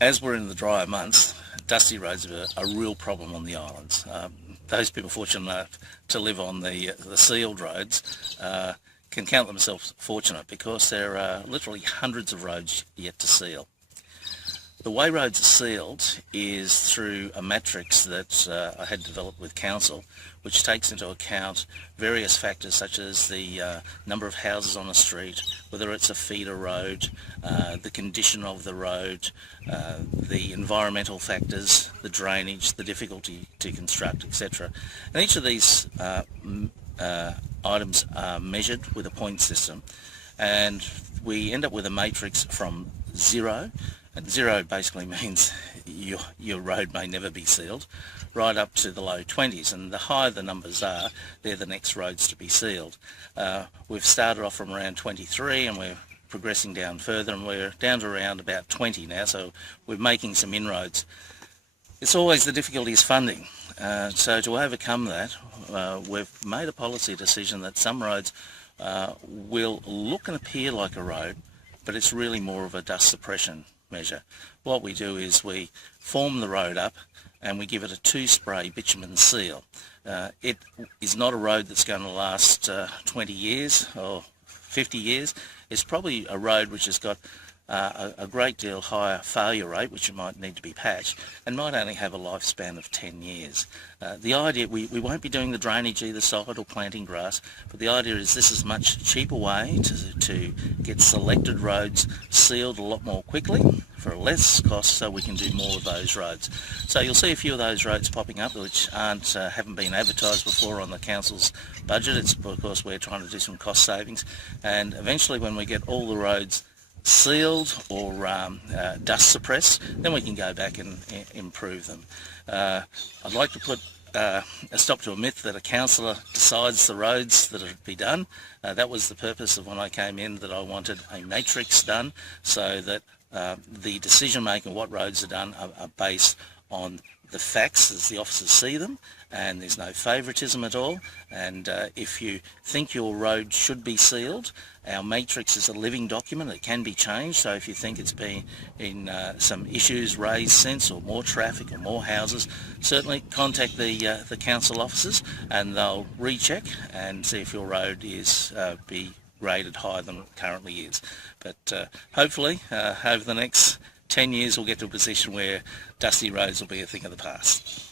As we're in the drier months, dusty roads are a real problem on the islands. Those people fortunate enough to live on the sealed roads can count themselves fortunate, because there are literally hundreds of roads yet to seal. The way roads are sealed is through a matrix that I had developed with council, which takes into account various factors such as the number of houses on a street, whether it's a feeder road, the condition of the road, the environmental factors, the drainage, the difficulty to construct, etc. And each of these items are measured with a point system, and we end up with a matrix from 0, and 0 basically means your road may never be sealed, right up to the low 20s, and the higher the numbers are, they're the next roads to be sealed. We've started off from around 23 and we're progressing down further, and we're down to around about 20 now, so we're making some inroads. It's always the difficulty is funding, so to overcome that, we've made a policy decision that some roads will look and appear like a road, but it's really more of a dust suppression measure. What we do is we form the road up and we give it a 2-spray bitumen seal. It is not a road that's going to last 20 years or 50 years. It's probably a road which has got a great deal higher failure rate, which might need to be patched, and might only have a lifespan of 10 years. The idea, we won't be doing the drainage either side or planting grass, but the idea is this is a much cheaper way to get selected roads sealed a lot more quickly for less cost, so we can do more of those roads. So you'll see a few of those roads popping up which haven't been advertised before on the council's budget. It's because we're trying to do some cost savings, and eventually when we get all the roads sealed or dust suppressed, then we can go back and improve them. I'd like to put a stop to a myth that a councillor decides the roads that are to be done. That was the purpose of when I came in, that I wanted a matrix done so that the decision making what roads are done are based on the facts as the officers see them, and there's no favouritism at all. And if you think your road should be sealed, our matrix is a living document. It can be changed, so if you think it's been in some issues raised since, or more traffic or more houses, certainly contact the council officers and they'll recheck and see if your road is be rated higher than it currently is. But hopefully over the next 10 years we'll get to a position where dusty roads will be a thing of the past.